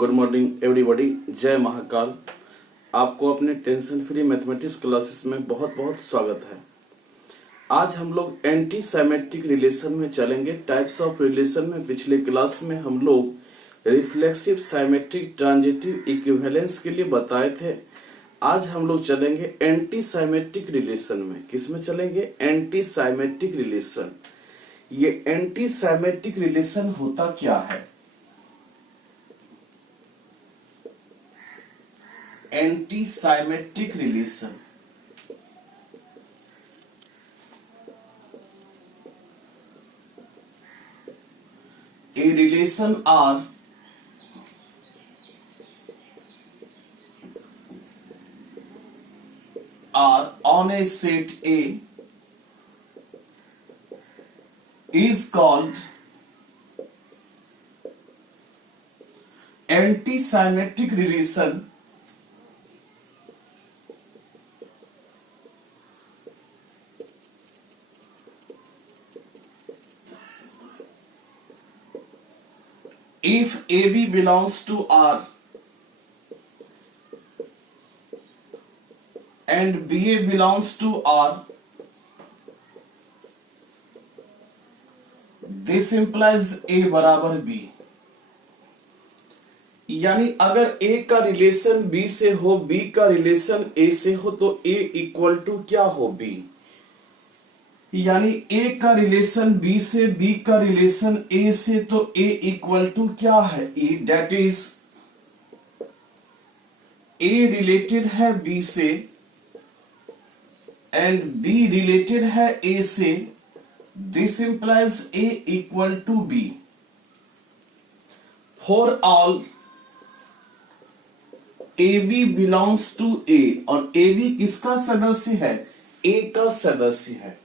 Good morning everybody. जय महाकाल। आपको अपने टेंशन फ्री मैथमेटिक्स क्लासेस में बहुत बहुत स्वागत है। आज हम लोग एंटी साइमेट्रिक रिलेशन में चलेंगे। टाइप्स ऑफ रिलेशन में पिछले क्लास में हम लोग रिफ्लेक्सिव साइमेट्रिक ट्रांजिटिव इक्विवेलेंस के लिए बताए थे। आज हम लोग चलेंगे एंटी साइमेट्रिक रिलेशन में। किस में चलेंगे? Anti symmetric relation. ये एंटी साइमेट्रिक रिलेशन होता क्या है? Anti symmetric relation a relation R on a set A is called anti-symmetric relation if AB belongs to R and BA belongs to R, this implies A बराबर B। यानी अगर A का relation B से हो, B का relation A से हो, तो A इक्वल टू क्या हो? B। यानी A का रिलेशन B से, B का रिलेशन A से, तो A इक्वल टू क्या है? E। That is A related है B से एंड B रिलेटेड है A से। This implies A equal to B for all AB belongs to A। और AB किसका सदस्य है? A का सदस्य है।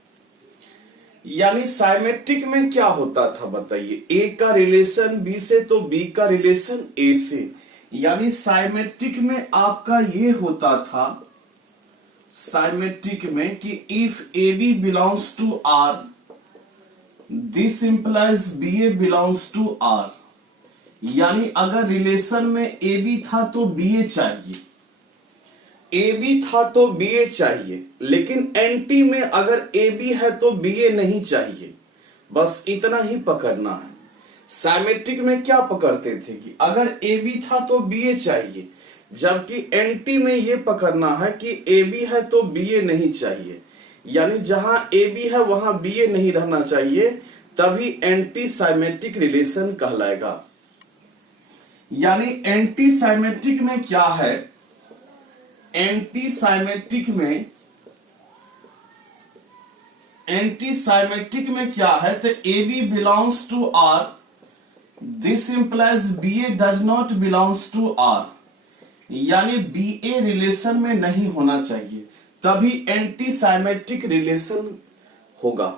यानी साइमेट्रिक में क्या होता था बताइए? ए का रिलेशन बी से, तो बी का रिलेशन ए से। यानी साइमेट्रिक में आपका ये होता था, साइमेट्रिक में कि if A B belongs to R, this implies B A belongs to R. यानी अगर रिलेशन में ए बी था तो बी ए चाहिए, ए बी था तो बी ए चाहिए, लेकिन एंटी में अगर ए बी है तो बी ए नहीं चाहिए। बस इतना ही पकड़ना है। साइमेट्रिक में क्या पकड़ते थे कि अगर ए बी था तो बी ए चाहिए, जबकि एंटी में ये पकड़ना है कि ए बी है तो बी ए नहीं चाहिए। यानी जहां ए बी है वहां बी ए नहीं रहना चाहिए, तभी एंटी साइमेट्रिक रिलेशन कहलाएगा। यानी एंटी साइमेट्रिक में क्या है? एंटी साइमेट्रिक में क्या है? तो A B belongs to R, this implies B A does not belongs to R. यानी बी ए रिलेशन में नहीं होना चाहिए, तभी एंटी साइमेट्रिक रिलेशन होगा।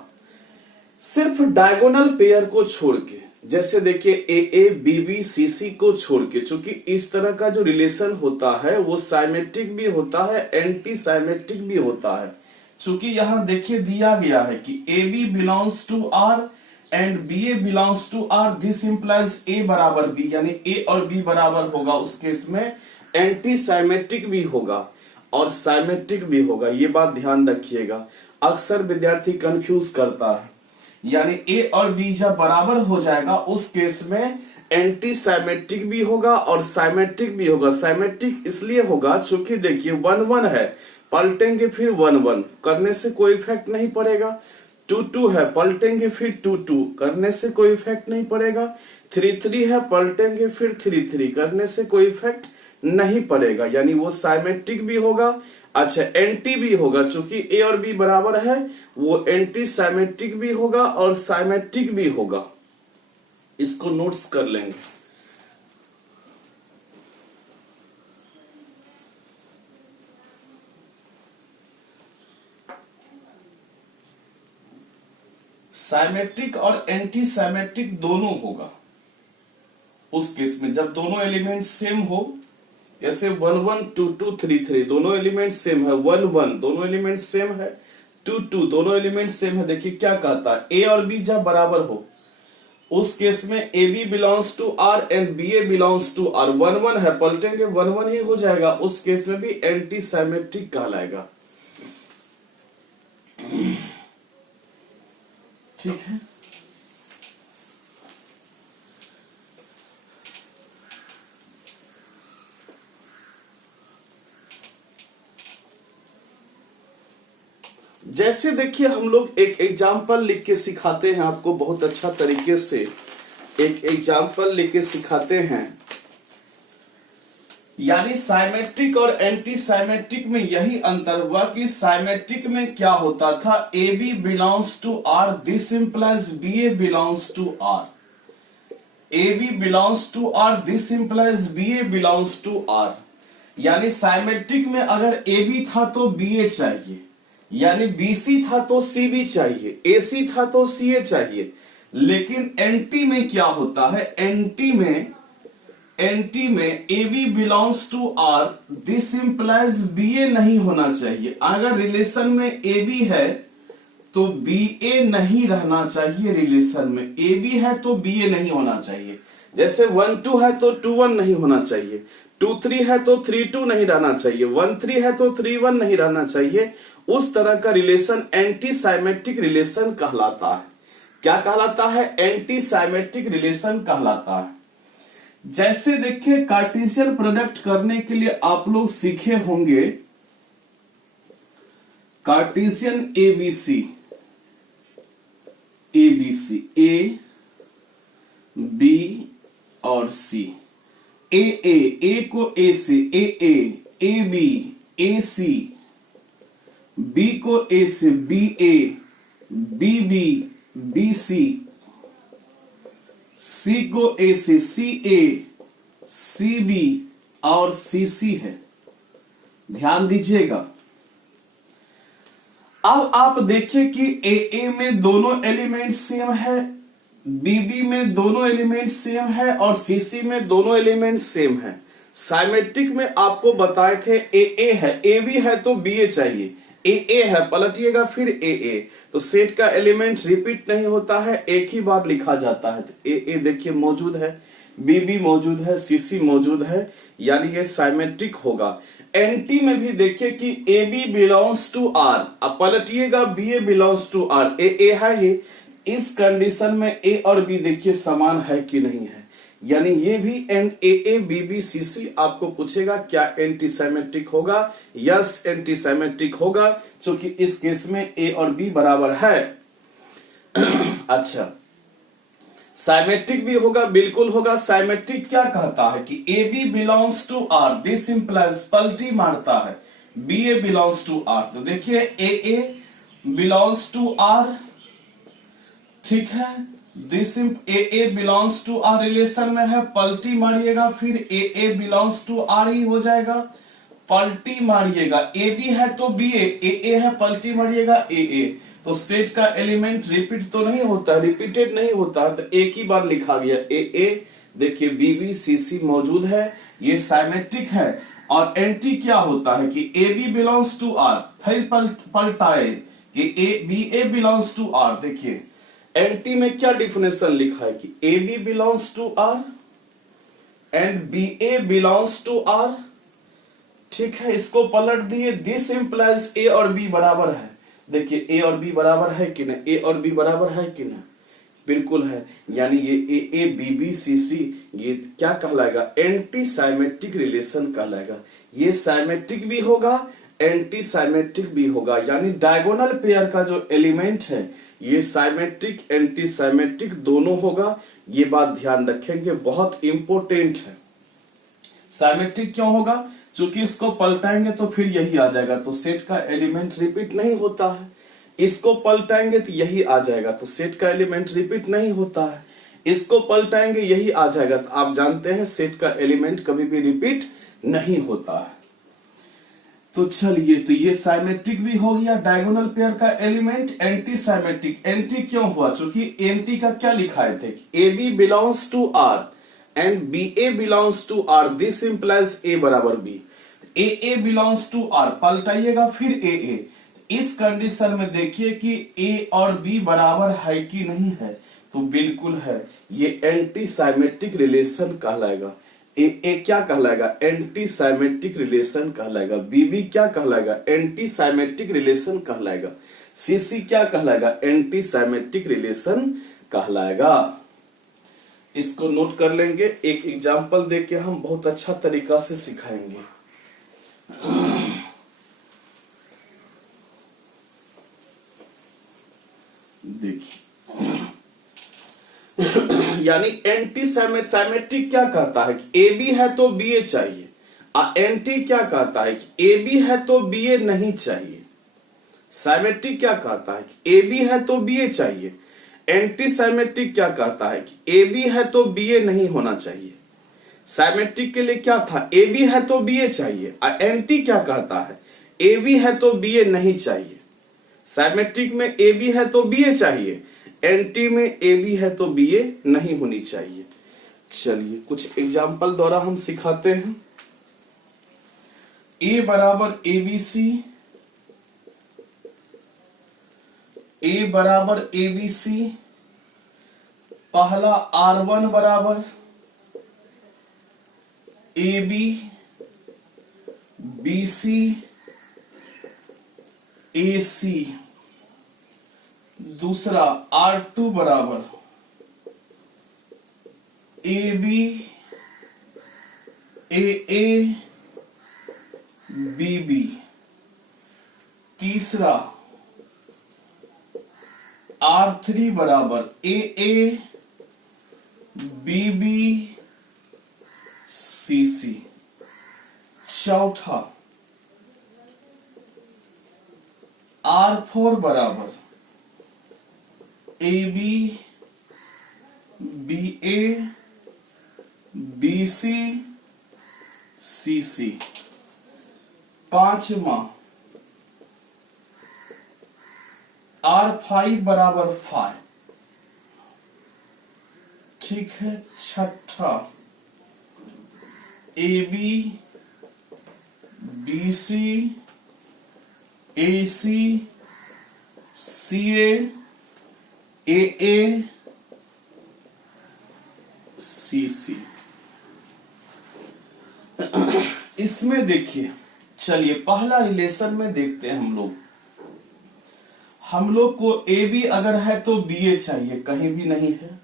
सिर्फ डायगोनल पेयर को छोड़ के, जैसे देखिए ए ए बी बी सी सी को छोड़ के, चूंकि इस तरह का जो रिलेशन होता है वो साइमेट्रिक भी होता है, एंटी साइमेट्रिक भी होता है। चूंकि यहां देखिए दिया गया है कि A B belongs to R and B A belongs to R, this implies A बराबर बी। यानी ए और बी बराबर होगा, उस केस में एंटी साइमेट्रिक भी होगा और साइमेट्रिक भी होगा। ये बात ध्यान रखिएगा, अक्सर विद्यार्थी कंफ्यूज करता है। यानी ए और बी जब बराबर हो जाएगा, उस केस में एंटी साइमेट्रिक भी होगा और साइमेट्रिक भी होगा। साइमेट्रिक इसलिए होगा चूंकि देखिए 1 1 है, पलटेंगे फिर 1 1, करने से कोई इफेक्ट नहीं पड़ेगा। 2 2 है, पलटेंगे फिर 2 2, करने से कोई इफेक्ट नहीं पड़ेगा। 3 3 है, पलटेंगे फिर 3 3, करने से कोई इफेक्ट नहीं पड़ेगा। यानी वो साइमेट्रिक भी होगा, अच्छा एंटी भी होगा। चूंकि ए और बी बराबर है, वो एंटी साइमेट्रिक भी होगा और साइमेट्रिक भी होगा। इसको नोट्स कर लेंगे। साइमेट्रिक और एंटी साइमेट्रिक दोनों होगा उस केस में जब दोनों एलिमेंट सेम हो। जैसे 1 1 2 2 3 3 दोनों एलिमेंट सेम है, 1 1 दोनों एलिमेंट सेम है, 2 2 दोनों एलिमेंट सेम है। देखिए क्या कहता है, ए और बी जब बराबर हो उस केस में A B belongs to R and B A belongs to R, 1-1 है, पलटेंगे 1-1 ही हो जाएगा, उस केस में भी एंटी साइमेट्रिक कहलाएगा। ठीक है, जैसे देखिए हम लोग एक एग्जाम्पल लिख के सिखाते हैं आपको, बहुत अच्छा तरीके से एक एग्जाम्पल लिख के सिखाते हैं। यानी साइमेट्रिक और एंटी साइमेट्रिक में यही अंतर हुआ कि साइमेट्रिक में क्या होता था, A B belongs to R, this implies B A belongs to R. A B belongs to R, this implies B A belongs to R. यानी साइमेट्रिक में अगर ए बी था तो बी ए चाहिए, यानी BC था तो CB चाहिए, AC था तो CA चाहिए। लेकिन एंटी में क्या होता है, एंटी में AB belongs to R, this implies BA नहीं होना चाहिए। अगर रिलेशन में AB है तो BA नहीं रहना चाहिए, रिलेशन में AB है तो BA नहीं होना चाहिए। जैसे 1-2 है तो 2-1 नहीं होना चाहिए, 2-3 है तो 3-2 नहीं रहना चाहिए, 1-3 है तो 3-1 नहीं रहना चाहिए। उस तरह का रिलेशन एंटी साइमेट्रिक रिलेशन कहलाता है। क्या कहलाता है, एंटी साइमेट्रिक रिलेशन कहलाता है। जैसे देखिए कार्टेशियन प्रोडक्ट करने के लिए आप लोग सीखे होंगे कार्टेशियन ABC, A B और C, A को A से, AB AC, B को A से, BA BB BC, C को A से, CA CB और CC है। ध्यान दीजिएगा। अब आप देखिए कि AA में दोनों एलिमेंट सेम है, BB में दोनों एलिमेंट सेम है और CC में दोनों एलिमेंट सेम है। साइमेट्रिक में आपको बताए थे AA है, AB है तो BA चाहिए, AA है पलटिएगा फिर AA, तो सेट का एलिमेंट रिपीट नहीं होता है, एक ही बार लिखा जाता है। तो AA देखिए मौजूद है, BB मौजूद है, CC मौजूद है, यानी ये साइमेट्रिक होगा। एंटी में भी देखिए कि AB बिलोंग्स टू R, अब पलटिएगा BA belongs to R, AA है ही, इस कंडीशन में A और B देखिए समान है कि नहीं है, यानी ये भी AA BB CC आपको पूछेगा क्या एंटी साइमेट्रिक होगा। यस एंटी साइमेट्रिक होगा, क्योंकि इस केस में A और B बराबर है। अच्छा, साइमेट्रिक भी होगा, बिल्कुल होगा। साइमेट्रिक क्या कहता है कि AB belongs to R, this implies, पलटी मारता है, BA बिलोंग्स टू R। तो देखिए AA बिलोंग्स टू R, ठीक है, this AA belongs to R relation में है, पलटी मारिएगा फिर AA बिलोंग्स टू R ही हो जाएगा, पलटी मारिएगा, AB है तो BA, AA है पलटी मारिएगा AA। तो सेट का एलिमेंट रिपीट तो नहीं होता, रिपीटेड नहीं होता, तो एक ही बार लिखा गया AA। देखिए BB CC मौजूद है, ये साइमेट्रिक है। और एंटी क्या होता है कि AB बिलोंग्स टू R, फिर पलटाए कि BA बिलोंग्स टू R। देखिए एंटी में क्या डिफिनेशन लिखा है कि AB belongs to R and BA belongs to R, ठीक है, इसको पलट दिए, दिस इंप्लाइज A और B बराबर है। देखिए A और B बराबर है कि नहीं, A और B बराबर है कि नहीं, बिल्कुल है, यानी ये AA BB CC ये क्या कहलाएगा, एंटी साइमेट्रिक रिलेशन कहलाएगा। ये साइमेट्रिक भी होगा, एंटी साइमेट्रिक भी होगा, यानी डायगोनल पेयर का जो एलिमेंट है ये साइमेट्रिक एंटी साइमेट्रिक दोनों होगा। ये बात ध्यान रखेंगे, बहुत इंपॉर्टेंट है। साइमेट्रिक क्यों होगा, क्योंकि इसको पलटाएंगे तो फिर यही आ जाएगा, तो सेट का एलिमेंट रिपीट नहीं होता है। इसको पलटाएंगे तो यही आ जाएगा, तो सेट का एलिमेंट रिपीट नहीं होता है। इसको पलटाएंगे यही आ जाएगा, तो आप जानते हैं सेट का एलिमेंट कभी भी रिपीट नहीं होता है। तो चलिए, तो ये साइमेट्रिक भी हो गया, डायगोनल पेयर का एलिमेंट। एंटी साइमेट्रिक, एंटी क्यों हुआ, क्योंकि एंटी का क्या लिखाए थे, AB belongs to R and BA belongs to R, this implies A बराबर B। AA belongs to R, पलटाइएगा फिर AA। इस कंडीशन में देखिए कि A और B बराबर है कि नहीं है, तो बिल्कुल है, ये एंटी साइमेट्रिक रिलेशन कहलाएगा। ए क्या कहलाएगा? एंटी साइमेट्रिक रिलेशन कहलाएगा। बीबी क्या कहलाएगा? एंटी साइमेट्रिक रिलेशन कहलाएगा। सीसी क्या कहलाएगा? एंटी साइमेट्रिक रिलेशन कहलाएगा। इसको नोट कर लेंगे, एक एग्जांपल देके हम बहुत अच्छा तरीका से सिखाएंगे। देखिए यानी एंटी साइमेट्रिक क्या कहता है कि ए बी है तो बी ए चाहिए, एंटी क्या कहता है कि ए बी है तो बी ए नहीं चाहिए। साइमेट्रिक क्या कहता है कि ए बी है तो बी ए चाहिए। एंटी साइमेट्रिक क्या कहता है कि ए बी है तो बी ए नहीं होना चाहिए। साइमेट्रिक के लिए क्या था? ए बी है तो बी ए चाहिए, एंटी क्या कहता है? ए बी है तो बी ए नहीं चाहिए। साइमेट्रिक में ए बी है तो बी ए चाहिए, एंटी में ए बी है तो बी ए नहीं होनी चाहिए। चलिए कुछ एग्जाम्पल द्वारा हम सिखाते हैं। ए बराबर ए बी सी, ए बराबर ए बी सी। पहला R1 बराबर ए बी बी सी ए सी। दूसरा R2 बराबर A B A B B. तीसरा R3 बराबर ए बी बी सी सी। चौथा R4 बराबर A B A B C सी सी। पांचवा R5 बराबर 5। ठीक है। छठा ए बी सी ए सी सी ए सी सी। इसमें देखिए, चलिए पहला रिलेशन में देखते हैं हम लोग को ए बी अगर है तो बी ए चाहिए, कहीं भी नहीं है।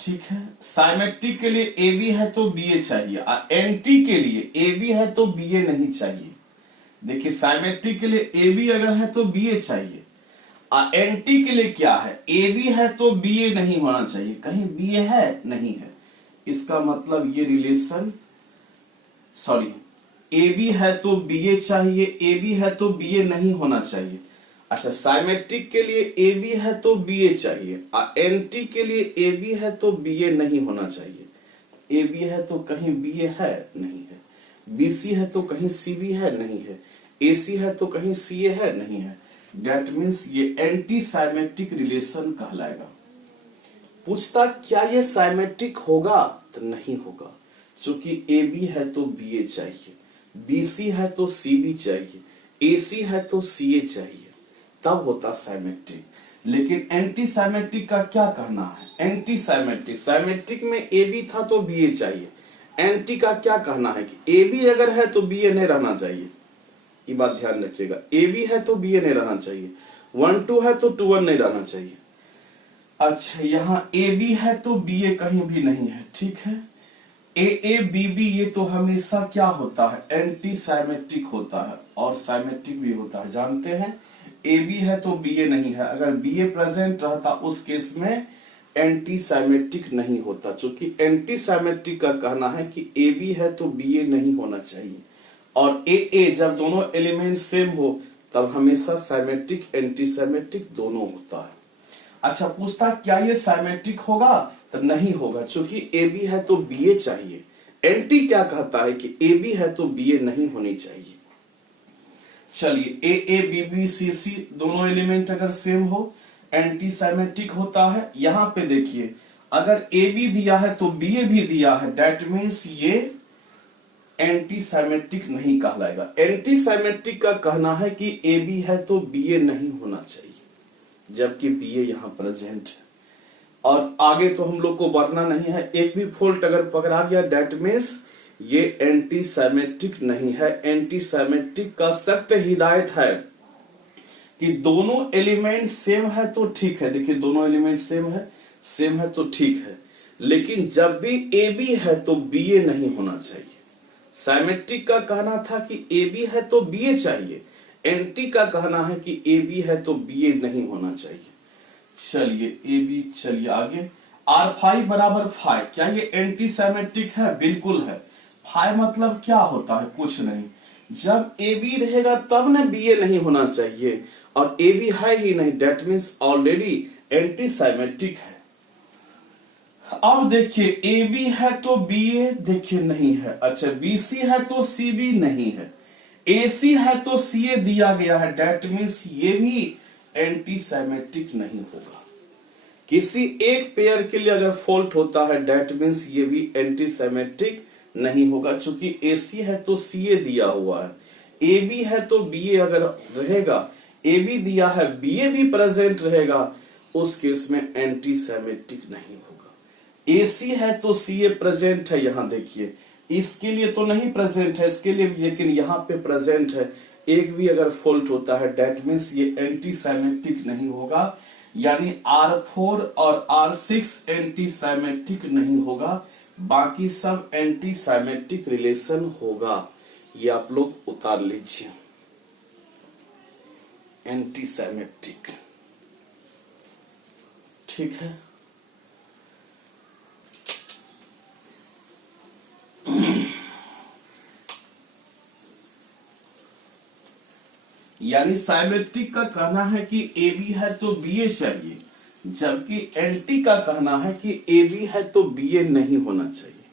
ठीक है। साइमेट्रिक के लिए ए बी है तो बी ए चाहिए, एंटी के लिए ए बी है तो बी ए नहीं चाहिए। देखिए साइमेट्रिक के लिए ए बी अगर है तो बी ए चाहिए, एंटी के लिए क्या है? ए बी है तो बी ए नहीं होना चाहिए, कहीं बी ए है नहीं है। इसका मतलब ये रिलेशन, सॉरी, ए बी है तो बी ए चाहिए, ए बी है तो बी ए नहीं होना चाहिए। अच्छा, साइमेट्रिक के लिए ए बी है तो बी ए चाहिए, एंटी के लिए ए बी है तो बी ए नहीं होना चाहिए। ए बी है तो कहीं बी ए है नहीं है, बी सी है तो कहीं सी बी है नहीं है, ए सी है तो कहीं सी ए है नहीं है। That means ये एंटी साइमेट्रिक रिलेशन कहलाएगा। पूछता क्या ये साइमेट्रिक होगा? तो नहीं होगा, क्योंकि ए बी है तो बी ए चाहिए, बी सी है तो सी बी चाहिए, ए सी है तो सी ए चाहिए, तब होता साइमेट्रिक। लेकिन एंटी साइमेट्रिक का क्या कहना है? एंटी साइमेट्रिक में ए बी था तो बी ए चाहिए। एंटी का क्या कहना है कि ए बी अगर है तो बी ए नहीं रहना चाहिए। ये बात ध्यान रखिएगा, ए बी है तो बी ए नहीं रहना चाहिए, 1 2 है तो 2 1 नहीं रहना चाहिए। अच्छा, यहाँ ए बी है तो बी ए कहीं भी नहीं है। ठीक है। ए बी बी ये तो हमेशा क्या होता है? एंटी साइमेट्रिक होता है और साइमेट्रिक भी होता है, जानते हैं। ए बी है तो बी ए नहीं है, अगर बी ए प्रेजेंट रहता उस केस में एंटी साइमेट्रिक नहीं होता, क्योंकि एंटी साइमेट्रिक का कहना है कि ए बी है तो बी ए नहीं होना चाहिए, और ए जब दोनों एलिमेंट सेम हो तब हमेशा साइमेट्रिक एंटी साइमेट्रिक दोनों होता है। अच्छा, पूछता क्या ये साइमेट्रिक होगा? तो नहीं होगा, क्योंकि ए बी है तो बी ए चाहिए। एंटी क्या कहता है कि ए बी है तो बी ए नहीं होनी चाहिए। चलिए ए बी बी सी सी दोनों एलिमेंट अगर सेम हो एंटी साइमेट्रिक होता है। यहां पे देखिए, अगर ए बी दिया है तो बी ए भी दिया है, दैट मीन्स ये एंटी साइमेट्रिक नहीं कहलाएगा। एंटी साइमेट्रिक का कहना है कि ए बी है तो बी ए नहीं होना चाहिए, जबकि बी ए यहां प्रेजेंट है। और आगे तो हम लोग को बढ़ना नहीं है। एक भी फॉल्ट अगर पकड़ा गया दैट मीन्स ये एंटी सेमेटिक नहीं है। एंटी सेमेटिक का सख्त हिदायत है कि दोनों एलिमेंट सेम है तो ठीक है। देखिए दोनों एलिमेंट सेम है तो ठीक है, लेकिन जब भी ए बी है तो बी ए नहीं होना चाहिए। साइमेट्रिक का कहना था कि ए बी है तो बी ए चाहिए, एंटी का कहना है कि ए बी है तो बी ए नहीं होना चाहिए। चलिए ए बी, चलिए आगे। आर फाइव बराबर फाइव, क्या ये एंटी साइमेट्रिक है? बिल्कुल है। फाइव मतलब क्या होता है? कुछ नहीं। जब ए बी रहेगा तब ना बी ए नहीं होना चाहिए, और ए बी है ही नहीं, that means already anti symmetric है। अब देखिए ए बी है तो बी ए देखिए नहीं है। अच्छा बी सी है तो सी बी नहीं है। ए सी है तो सी ए दिया गया है, दैट मीन्स ये भी एंटी साइमेट्रिक नहीं होगा। किसी एक पेयर के लिए अगर फॉल्ट होता है दैट मीन्स ये भी एंटी साइमेट्रिक नहीं होगा, क्योंकि ए सी है तो सी ए दिया हुआ है। ए बी है तो बी ए अगर रहेगा, ए बी दिया है बी ए भी प्रेजेंट रहेगा, उस केस में एंटी साइमेट्रिक नहीं होगा। ए सी है तो सी ए प्रेजेंट है, यहां देखिए इसके लिए तो नहीं प्रेजेंट है, इसके लिए लेकिन यहाँ पे प्रेजेंट है। एक भी अगर फॉल्ट होता है दैट मीन्स ये एंटी साइमेट्रिक नहीं होगा, यानी R4 और R6 एंटी साइमेट्रिक नहीं होगा, बाकी सब एंटी साइमेट्रिक रिलेशन होगा। ये आप लोग उतार लीजिए, एंटी साइमेट्रिक, ठीक है। यानी साइमेट्रिक का कहना है कि ए बी है तो बी ए चाहिए, जबकि एंटी का कहना है कि ए बी है तो बी ए नहीं होना चाहिए।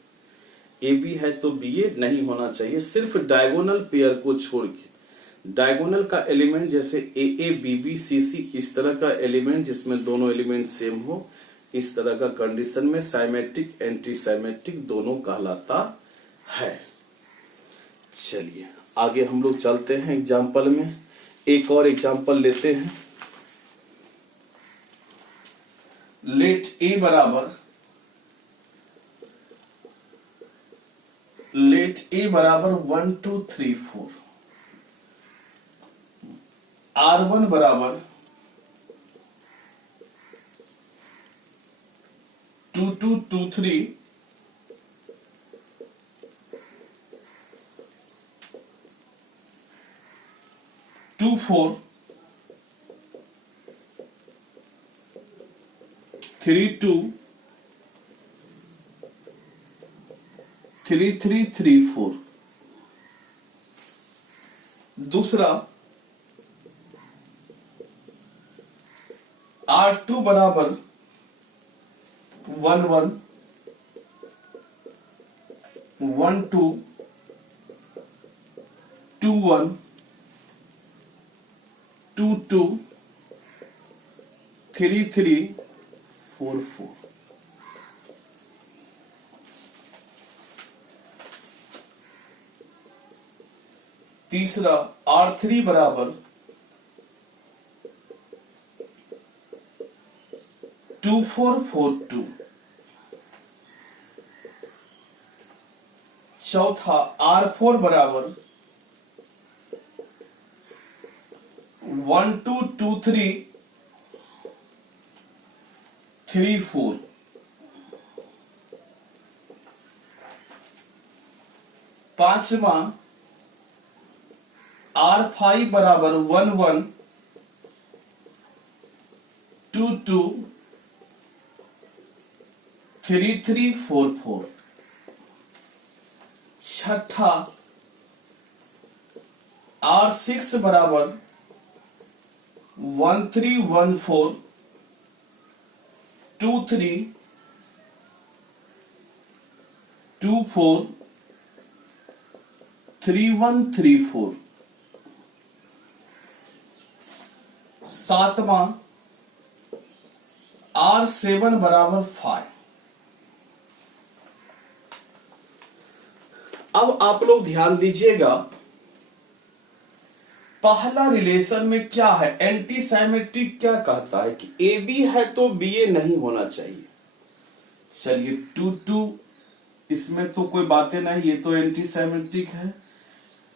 ए बी है तो बी ए नहीं होना चाहिए, सिर्फ डायगोनल पेयर को छोड़ के। डायगोनल का एलिमेंट जैसे ए ए बी बी सी सी, इस तरह का एलिमेंट जिसमें दोनों एलिमेंट सेम हो, इस तरह का कंडीशन में साइमेट्रिक एंटी साइमेट्रिक दोनों कहलाता है। चलिए आगे हम लोग चलते हैं एग्जाम्पल में। एक और एग्जाम्पल लेते हैं। लेट ए बराबर 1 2 3 4, R1 बराबर 2 2 2 3, टू 4 3 2 3 3 3 4। दूसरा R2 बराबर 1 1 1 2 2 1 2 2 3 3 4 4। तीसरा R3 बराबर 2 4 4 2। चौथा R4 बराबर 1 2 2 3 3 4। पांचवा R5 बराबर 1 1 2 2 3 3 4 4। छठा R6 बराबर 1 3 1 4 2 3 2 4 3 1 3 4। सातवां R7 बराबर 5। अब आप लोग ध्यान दीजिएगा, पहला रिलेशन में क्या है, एंटी साइमेट्रिक क्या कहता है कि ए बी है तो बी ए नहीं होना चाहिए। चलिए 2 इसमें तो कोई बातें नहीं, ये तो एंटी साइमेट्रिक है।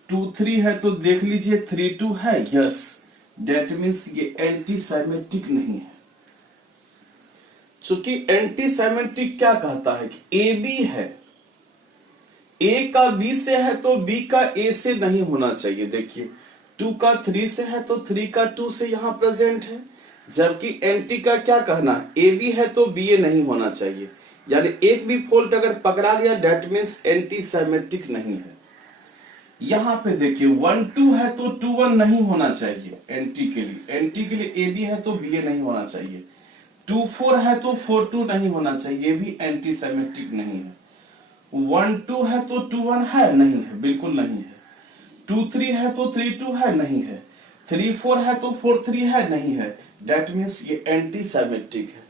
2 3 है तो देख लीजिए 3 2 है, यस डेट मीन्स ये एंटी साइमेट्रिक नहीं है। चूंकि एंटी साइमेट्रिक क्या कहता है कि ए बी है, ए का बी से है तो बी का ए से नहीं होना चाहिए। देखिए 2 का 3 से है तो 3 का 2 से यहां प्रेजेंट है, जबकि एंटी का क्या कहना है, ए बी है तो बी ए नहीं होना चाहिए। यानी एक भी फॉल्ट अगर पकड़ा लिया डेट मीन्स एंटी साइमेट्रिक नहीं है। यहां पे देखिए 1 2 है तो 2 1 नहीं होना चाहिए एंटी के लिए। एंटी के लिए ए बी है तो बी ए नहीं होना चाहिए। 2 4 है तो 4 2 नहीं होना चाहिए, ये भी एंटी साइमेट्रिक नहीं है। 1 2 है तो 2 1 है, नहीं है, बिल्कुल नहीं है। 2 3 है तो 3 2 है, नहीं है। 3 4 है तो 4 3 है, नहीं है। डेट मीन्स ये एंटी साइमेट्रिक है।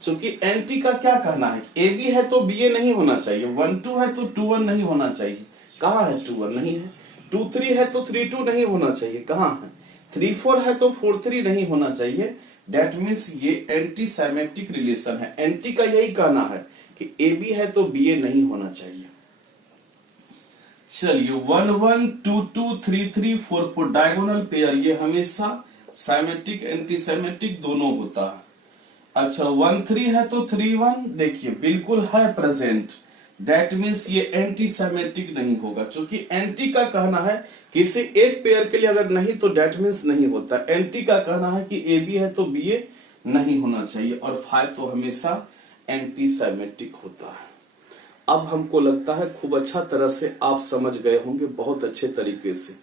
क्योंकि एंटी का क्या कहना है, ए बी है तो बी ए नहीं होना चाहिए। 1 2 है तो 2 1 नहीं होना चाहिए, कहाँ है 2 1 नहीं है। 2 3 है तो 3 2 नहीं होना चाहिए, कहाँ है। 3 4 है तो 4 3 नहीं होना चाहिए। डेट मीन्स ये एंटी साइमेट्रिक रिलेशन है। एंटी का यही कहना है कि ए बी है तो बी ए नहीं होना चाहिए। चलिए 1 1 2 2 3 3 4 4 डायगोनल पेयर ये हमेशा साइमेट्रिक एंटी साइमेट्रिक दोनों होता है। अच्छा 1 3 है तो 3 1 देखिए बिल्कुल है प्रेजेंट, डेट मीन्स ये एंटी साइमेट्रिक नहीं होगा। क्योंकि एंटी का कहना है किसी एक पेयर के लिए अगर नहीं तो डेट मीन्स नहीं होता। एंटी का कहना है कि ए बी है तो बी ए नहीं होना चाहिए, और 5 तो हमेशा एंटी साइमेट्रिक होता है। अब हमको लगता है खूब अच्छा तरह से आप समझ गए होंगे, बहुत अच्छे तरीके से।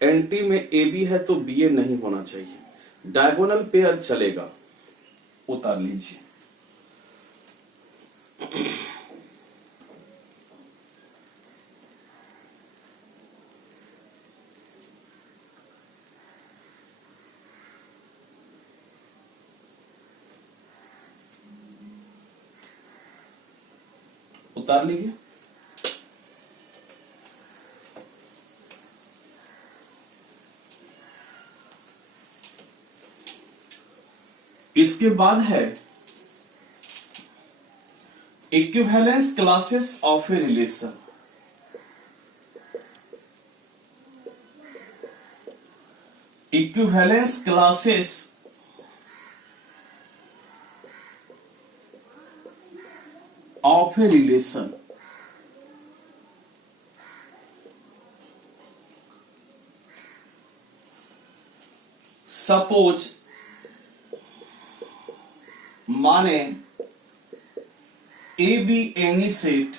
एंटी में ए बी है तो बी ए नहीं होना चाहिए, डायगोनल पेयर चलेगा। उतार लीजिए। उतार लीजिए। इसके बाद है equivalence classes of a relation. Equivalence classes of a relation. Suppose माने A B any set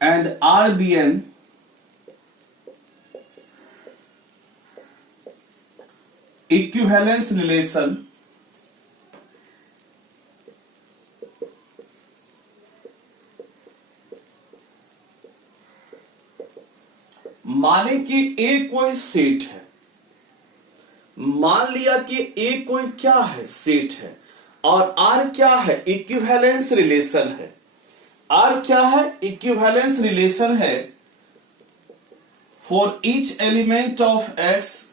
and RBN equivalence relation माने कि ए कोई सेट है, मान लिया कि ए कोई क्या है, सेट है, और आर क्या है, इक्विवेलेंस रिलेशन है। आर क्या है, इक्विवेलेंस रिलेशन है for each element of x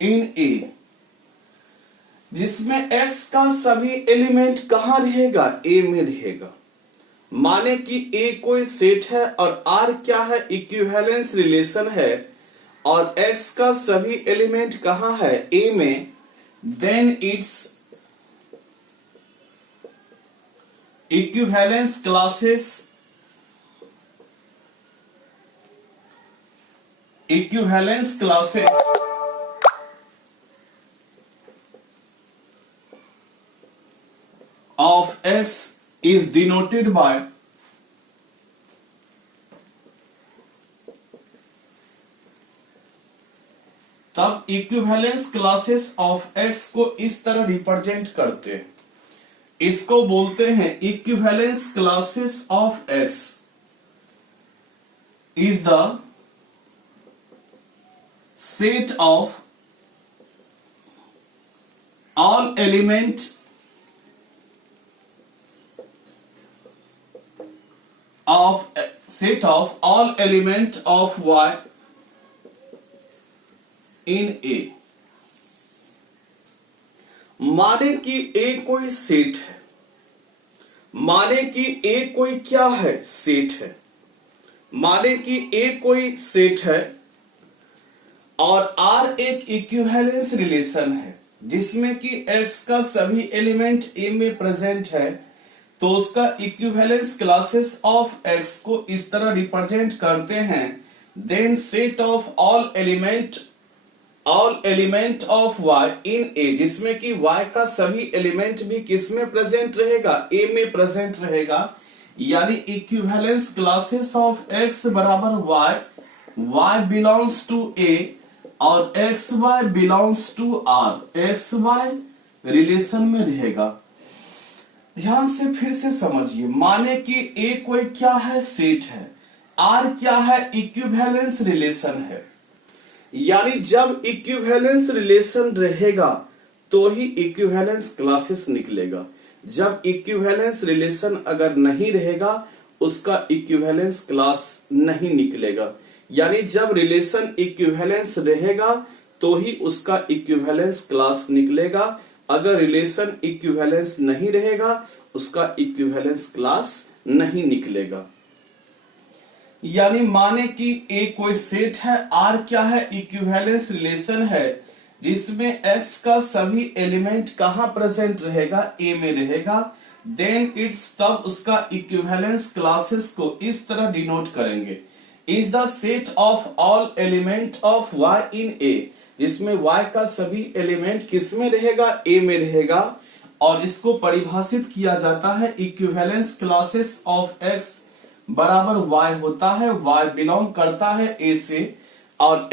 in A, जिसमें x का सभी एलिमेंट कहां रहेगा, a में रहेगा। माने कि a कोई सेट है और r क्या है, इक्विवेलेंस रिलेशन है, और x का सभी एलिमेंट कहां है, a में, then it's equivalence classes of x is denoted by तब इक्विवेलेंस क्लासेस ऑफ x को इस तरह रिप्रेजेंट करते हैं, इसको बोलते हैं equivalence classes of x is the set of all element of all element of y in A। माने कि A कोई सेट है, माने कि A कोई क्या है, सेट है। माने कि A कोई सेट है और R एक इक्विवेलेंस रिलेशन है जिसमें कि X का सभी एलिमेंट A में प्रेजेंट है, तो उसका इक्विवेलेंस क्लासेस ऑफ X को इस तरह रिप्रेजेंट करते हैं। Then set of all element of Y in A, जिसमें कि Y का सभी एलिमेंट भी किस में प्रेजेंट रहेगा, A में प्रेजेंट रहेगा। यानी इक्विवेलेंस क्लासेस ऑफ X बराबर Y बिलोंग्स टू A और XY belongs to R, XY relation में रहेगा। ध्यान से फिर से समझिए, माने कि A कोई क्या है, सेट है, R क्या है, इक्विवेलेंस रिलेशन है। यानी जब इक्विवेलेंस रिलेशन रहेगा तो ही इक्विवेलेंस क्लासेस निकलेगा। जब इक्विवेलेंस रिलेशन अगर नहीं रहेगा उसका इक्विवेलेंस क्लास नहीं निकलेगा। यानी जब रिलेशन इक्विवेलेंस रहेगा तो ही उसका इक्विवेलेंस क्लास निकलेगा। अगर रिलेशन इक्विवेलेंस नहीं रहेगा उसका इक्विवेलेंस क्लास नहीं निकलेगा। यानी माने कि A कोई सेट है, R क्या है, इक्विवेलेंस रिलेशन है जिसमें X का सभी एलिमेंट कहां प्रेजेंट रहेगा, A में रहेगा। देन इट्स, तब उसका इक्विवेलेंस क्लासेस को इस तरह डिनोट करेंगे, is the set of all element of Y in A, जिसमें Y का सभी एलिमेंट किस में रहेगा, A में रहेगा। और इसको परिभाषित किया जाता है इक्विवेलेंस क्लासेस ऑफ X बराबर Y होता है, Y बिलोंग करता है A से और